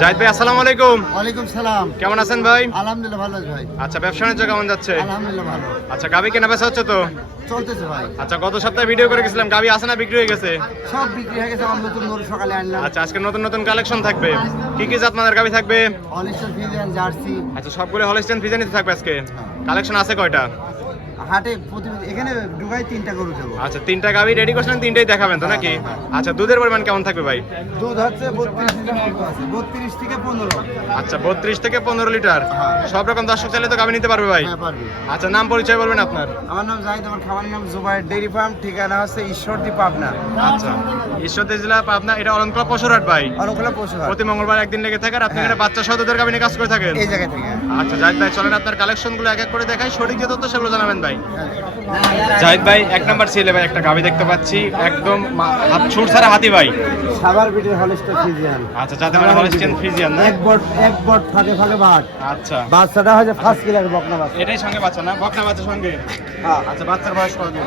জাহিদ ভাই আসসালামু আলাইকুম। ওয়ালাইকুম সালাম। কেমন আছেন ভাই? আলহামদুলিল্লাহ ভালো আছি ভাই। আচ্ছা, ব্যবসা বাণিজ্য কেমন যাচ্ছে? আলহামদুলিল্লাহ ভালো আচ্ছা, গাবি কেনা বেচা হচ্ছে তো? চলতেছে ভাই। আচ্ছা, গত সপ্তাহে ভিডিও করে গেছিলাম, গাবি আছে না বিক্রি হয়ে গেছে? সব বিক্রি হয়ে গেছে, আমার নতুন গরু সকালে আনলাম। আচ্ছা, আজকে নতুন নতুন কালেকশন থাকবে। কি কি জাত মানের গাবি থাকবে? হলিস্টার ফ্রিজিয়ান জার্সি। আচ্ছা, সবগুলো হলস্টাইন ফ্রিজিয়ানই থাকবে আজকে। কালেকশন আছে কয়টা? হাটে এখানে ঢুকাই 3টা গরু দেবো। আচ্ছা, 3টা গাবি রেডি করছেন, 3টাই দেখাবেন তো নাকি? আচ্ছা, দুধের পরিমাণ কেমন থাকবে ভাই? দুধ হচ্ছে 32 থেকে 15। আচ্ছা, 32 থেকে 15 লিটার। সব রকম দর্শক চাইলে তো গাবি নিতে পারবে ভাই? হ্যাঁ পারবি। আচ্ছা, নাম পরিচয় বলবেন আপনার? আমার নাম জাহিদ, আমার খামারের নাম জুবাইর ডেইরি ফার্ম, ঠিকানা হচ্ছে ঈশ্বরদী পাবনা। আচ্ছা, ঈশ্বরদী জেলা পাবনা, এটা অলঙ্কলা পশুরহাট ভাই। অলঙ্কলা পশু হাট। প্রতি মঙ্গলবার একদিন লেগে থাকে, আর আপনি এখানে বাচ্চা সহ দুধের গাবি নিয়ে কাজ করে থাকেন? এই জায়গা থেকে। আচ্ছা জাহিদ ভাই, চলেন আপনার কালেকশন গুলো এক এক করে দেখাই, সঠিক যে তথ্য সেগুলো জানাবেন ভাই। হ্যাঁ। জাহিদ ভাই, এক নাম্বার ছেলে ভাই একটা গাবি দেখতে পাচ্ছি, একদম হাত ছুট ছাড়া হাতি ভাই। সাভার বিটের হলিস্টার ফ্রিজিয়ান। আচ্ছা, যাতে মানে হলস্টিয়ান ফ্রিজিয়ান না? এক বট ফাঁকে ফাঁকে বাট। আচ্ছা, বাচ্চাটা হচ্ছে ফার্স্ট ক্লাস বকনা বাচ্চা। এটাই সঙ্গে বাচ্চা না? বকনা বাচ্চা সঙ্গে? হ্যাঁ। আচ্ছা, বাচ্চার বয়স কতদিন?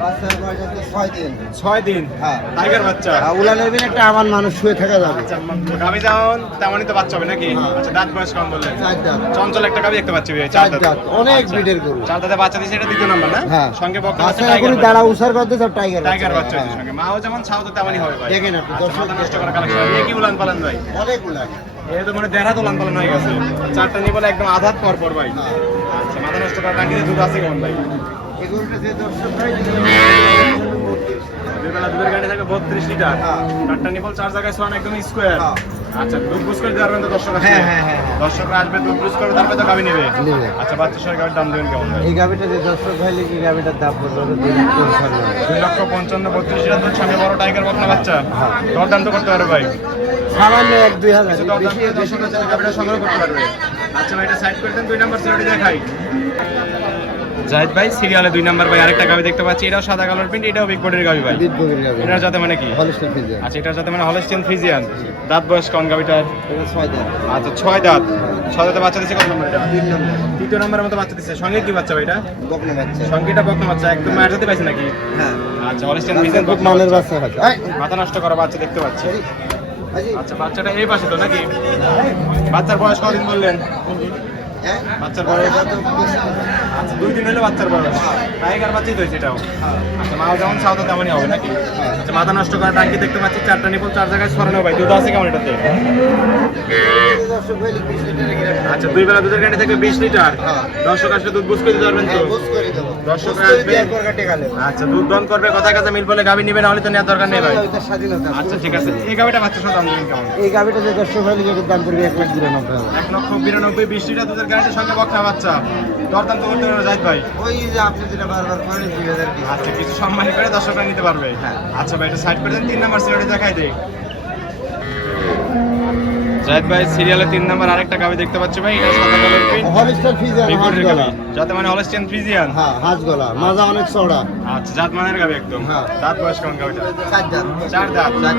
বাচ্চার বয়স হচ্ছে 6 দিন। 6 দিন। হ্যাঁ। টাইগার বাচ্চা। উলানের বিন একটা আমার মানুষ শুয়ে থাকা যাবে। আচ্ছা, গাবি যেমন তেমনই তো বাচ্চা হবে নাকি? হ্যাঁ। আচ্ছা, দাঁত বয়স কম বললেন? 4 দাঁত। চঞ্চল একটা গাবি দেখতে পাচ্ছি ভাই, 4 4 দাঁত। দাঁত। অনেক আচ্ছা, ব্রিডের গরু। 4 দাঁতে বাচ্চা দিয়েছে, এটা দ্বিতীয় নাম্বার না? হ্যাঁ। সঙ্গে বকনা বাচ্চা, বাচ্চা টাইগার এখন দাঁড়া উসার করতে সব টাইগার। টাইগার বাচ্চা হ্যাঁ। সঙ্গে মাও যেমন ছাও তো তেমনই হবে ভাই। দেখেন আপনি, আচ্ছা, দর্শক মাথা নষ্ট করা কালেকশন। এ কি উলান পালান ভাই? অনেক উলান। এ তো মানে দেড় হাত উলান পালান হয়ে গেছে। 4টা নিয়ে বলে একদম আধাত পর পর ভাই। হ্যাঁ। আচ্ছা, মাথা নষ্ট করা টাঙ্গিতে দুধ আছে কেমন ভাই? এই গরুটা যে দর্শক ভাই দুই বেলা দুধের গাড়ি থাকে 32 লিটার। হ্যাঁ। 4টা নিপল 4 জায়গায় সোয়ান একদম স্কোয়ার। হ্যাঁ। আচ্ছা, দুধ বুঝ করে দেওয়ার তো দর্শক আসবে? হ্যাঁ, হ্যাঁ, হ্যাঁ। দর্শকরা আসবে, দুধ বুঝ করে তারপরে তো গাবি নেবে। নেবে। আচ্ছা, বাচ্চা সহ গাবির দাম দেবেন কেমন ভাই? এই গাবিটা যে দর্শক ভাই লিখি গাবিটার দাম বললো 2,55,000 32 লিটার দুধ, সামনে বড় টাইগার বকনা বাচ্চা। দরদাম তো করতে পারবে ভাই? সামান্য 1-2 হাজার কিছু দরদাম করে দর্শক আছে, গাবিটা সংগ্রহ করতে পারবে। আচ্ছা ভাই, এটা সাইড করে দেন, 2 নাম্বার সিরিয়ালটি দেখাই। জাহিদ ভাই, সিরিয়ালে 2 নাম্বার ভাই আরেকটা গাবি দেখতে পাচ্ছি, এটাও সাদা কালার প্রিন্ট, এটাও বিগ বডির গাবি ভাই। এটার যাতে মানে কি? হলিস্টার ফ্রিজিয়ান। আচ্ছা, এটার যাতে মানে হলস্টিয়ান ফ্রিজিয়ান। দাঁত বয়স কোন গাবিটার? এটা 6 দাঁত। আচ্ছা, 6 দাঁত। 6 দাঁতে বাচ্চা দিচ্ছে কত নম্বর এটা? 3 নম্বর। তৃতীয় নম্বরের মতো বাচ্চা দিচ্ছে। সঙ্গে কি বাচ্চা ভাই এটা? বকনা বাচ্চা। সঙ্গে এটা বকনা বাচ্চা, একদম মায়ের সাথে পাইছে নাকি? হ্যাঁ। আচ্ছা, হলস্টিয়ান ফ্রিজিয়ান খুব মানের বাচ্চা আছে। মাথা নষ্ট করা বাচ্চা দেখতে পাচ্ছি। আচ্ছা, বাচ্চাটা এই পাশে তো নাকি? বাচ্চার বয়স কতদিন বললেন? বাচ্চার বয়স আচ্ছা, 2 দিন হলো বাচ্চার বয়স। টাইগার বাচ্চাই তো হয়েছে এটাও। আচ্ছা, মাও যেমন চাও তো তেমনই হবে নাকি? আচ্ছা, মাথা নষ্ট করা টাঙ্কি দেখতে পাচ্ছি, 4টা নিপল 4 জায়গায় সরানো ভাই। দুধ আছে কেমন এটাতে? দর্শক ভাই 20 লিটার। আচ্ছা, 2 বেলা দুধের গাড়ি থেকে 20 লিটার। হ্যাঁ। দর্শক আসলে দুধ বুঝ করে দিতে পারবেন তো? বুঝ করে দেবো। দর্শকরা বুঝ করে আসবে। দিয়ে একবার কাটে গেলে। আচ্ছা, দুধ দন করবে, কথা কাছে মিল বলে গাবি নিবে, না হলে তো নেওয়ার দরকার নেই ভাই। ওইটা স্বাধীনতা। আচ্ছা, ঠিক আছে। এই গাবিটা বাচ্চা সহ দাম দেবেন কেমন? এই গাবিটা যে দর্শক ভাই লিখে দাম পড়বে 1,92,000। 1,92,000, 20 লিটার দুধের গাড়ির সঙ্গে বকনা বাচ্চা। দরদাম তো করতে পারবে জাহিদ ভাই? ওই যে আপনি যেটা বারবার করেন 2000 কি। আচ্ছা, কিছু সম্মানী করে দর্শকরা নিতে পারবে। হ্যাঁ। আচ্ছা ভাই, এটা সাইড করে দেন, 3 নাম্বার সিরিয়ালটি দেখাই দেই। জাহিদ ভাই, সিরিয়ালে 3 নাম্বার আরেকটা গাবি দেখতে পাচ্ছি ভাই, এটা সাদা কালার প্রিন্ট, হলিস্টার ফ্রিজিয়ান হাঁস বিগড়ের গলা। গাবি, যাতে মানে হলস্টিয়ান ফ্রিজিয়ান। হ্যাঁ, হাঁস গলা। মাজা অনেক চওড়া। আচ্ছা, জাত মানের গাবি একদম। হ্যাঁ। দাঁত বয়স কেমন গাবিটা? 4 দাঁত। 4 দাঁত। 4 দাঁত।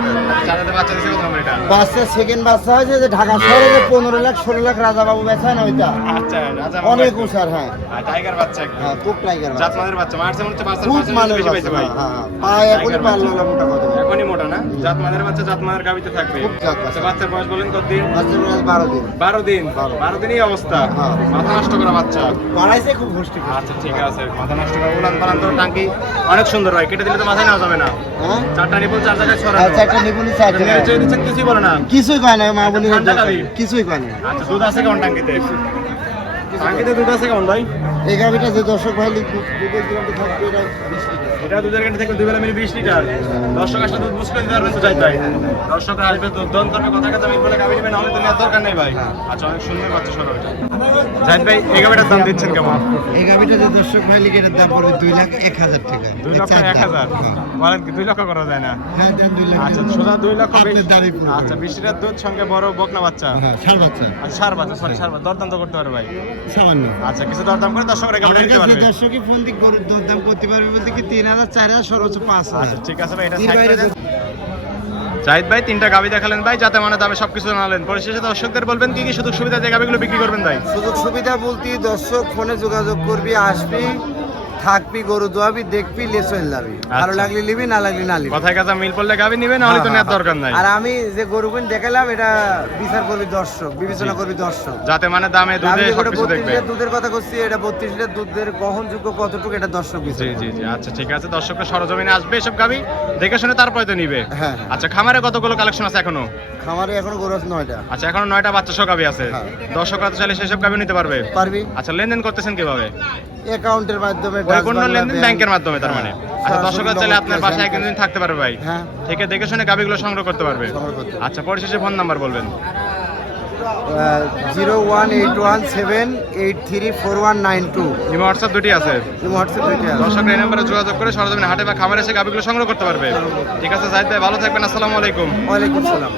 4 দাঁতে বাচ্চা দিছে কত নম্বর এটা? বাচ্চা সেকেন্ড বাচ্চা হয়েছে যে ঢাকা শহরে যে 15 লাখ 16 লাখ রাজা বাবু বেচা না ওইটা আচ্ছা, রাজা অনেক উষার। হ্যাঁ, টাইগার বাচ্চা একদম। হ্যাঁ, খুব টাইগার জাত মানের বাচ্চা, মারছে মনে হচ্ছে খুব 5% মানের বেশি পাইছে ভাই। হ্যাঁ, হ্যাঁ, পায়ে এখনই পারলো না মোটা কথা। এখনই মোটা না? জাত মানের বাচ্চা জাত মানের গাবিতে থাকবে। খুব জাত বাচ্চা। আচ্ছা, বাচ্চার বয়স বলেন কতদিন? বাচ্চার বয়স 12 দিন। 12 দিন। 12 দিনই অবস্থা। হ্যাঁ। মাথা নষ্ট করা বাচ্চা। বাড়াইছে খুব পুষ্টি। আচ্ছা, ঠিক আছে। মাথা নষ্ট করা উলান পালান তো টাঙ্কি অনেক সুন্দর হয়, কেটে দিলে তো মাথায় নেওয়া যাবে না। হ্যাঁ, 4টা নিপল 4 জায়গায় ছড়ানো। আচ্ছা একটা নিপুণি চাইতে মেরে চেয়ে দিচ্ছেন, কিছুই বলে না। কিছুই কয় না মা বলি ঠান্ডা গাবি। কিছুই কয় না। আচ্ছা, দুধ আছে কেমন টাঙ্কিতে? টাঙ্কিতে দুধ আছে কেমন ভাই? এই গাবিটা যে দর্শক ভাই দুধের গ্রামে থাকবে এটা 20 লিটার। এটা দুধের গাড়ি থেকে 2 বেলা মিলে 20 লিটার। দর্শক আসলে দুধ বুঝ করে দিতে পারবেন তো জাহিদ ভাই? দর্শকরা আসবে, দুধ দন করবে, কথা কাছে মিল বলে গাবি নেবে, না হলে তো নেওয়ার দরকার নেই ভাই। আচ্ছা, অনেক সুন্দর বাচ্চা সরো এটা। জাহিদ ভাই, এই গাবিটার দাম দিচ্ছেন কেমন? এই গাবিটা যে দর্শক ভাই লিখে এটার দাম পড়বে 2,01,000 টাকা। 2,01,000। বলেন কি 2 লক্ষ করা যায় না? হ্যাঁ, দেন 2 লাখ। আচ্ছা, সোজা 2 লক্ষ। আপনার দাঁড়িয়ে পুরো। আচ্ছা, 20 লিটার দুধ সঙ্গে বড় বকনা বাচ্চা। হ্যাঁ, ষাঁড় বাচ্চা। আচ্ছা, সার বাচ্চা, সরি সার বাচ্চা। দরদাম তো করতে পারবে ভাই? সামান্য। আচ্ছা, কিছু দরদাম করে দর্শকরা গাবিটা আমার নিতে কাছে পারবে। দর্শকই ফোন দিয়ে গরুর দরদাম করতে পারবে বলতে কি 3,000 4,000 সর্বোচ্চ 5,000। আচ্ছা, ঠিক আছে ভাই, এটা সাইড করে দেন। জাহিদ ভাই, 3টা গাবি দেখালেন ভাই, যাতে মানে দামে সবকিছু জানালেন। পরিশেষে দর্শকদের বলবেন কি কি সুযোগ সুবিধা দিয়ে গাবিগুলো বিক্রি করবেন ভাই? সুযোগ সুবিধা বলতে দর্শক ফোনে যোগাযোগ করবি, আসবি, থাকবি গরু দোয়াবি দেখবি লেস হয়ে যাবি ভালো আচ্ছা। লাগলে নিবি না লাগলে না নিবি কথায় কথা মিল পড়লে গাবি নিবে, নাহলে তো নেওয়ার দরকার নাই। আর আমি যে গরু কিনে দেখালাম এটা বিচার করবি দর্শক, বিবেচনা করবি দর্শক। যাতে মানে দামে আমি দুধে যে গোটা সবকিছু 32 দেখবে। লিটার দুধের কথা করছি, এটা 32 লিটার দুধের গ্রহণযোগ্য কতটুকু এটা দর্শক বিচার জি করবে। জি জি, আচ্ছা ঠিক আছে, দর্শকরা সরজমিনে আসবে এসব গাবি দেখে শুনে তারপরে তো নিবে। হ্যাঁ। আচ্ছা, খামারে কতগুলো কালেকশন আছে এখনো? খামারে এখনো গরু আছে 9টা। আচ্ছা, এখনো 9টা বাচ্চা সহ গাবি আছে। হ্যাঁ। দর্শকরা তো চাইলে সেসব গাবি নিতে পারবে। পারবি আচ্ছা, লেনদেন করতেছেন কিভাবে? অ্যাকাউন্টের মাধ্যমে, পরিপূর্ণ লেনদেন ব্যাংকের মাধ্যমে তার মানে। আচ্ছা, সরাসরি দর্শকরা চাইলে নগদ আপনার cash বাসায় hand একদিন থাকতে পারবে ভাই। হ্যাঁ। থেকে দেখে শুনে গাবিগুলো সংগ্রহ করতে পারবে। সংগ্রহ করতে পারবে। আচ্ছা, পরিশেষে ফোন নাম্বার বলবেন। 01817834192 ইমো হোয়াটসঅ্যাপ দুটি আছে। এই হোয়াটসঅ্যাপ দুইটা আছে। দর্শকরা এই নাম্বারে যোগাযোগ করে সরজমিনে হাটে বা খামারে এসে গাবিগুলো সংগ্রহ করতে পারবে। ঠিক আছে জাহিদ ভাই, ভালো থাকবেন। আসসালামু আলাইকুম। ওয়ালাইকুম সালাম।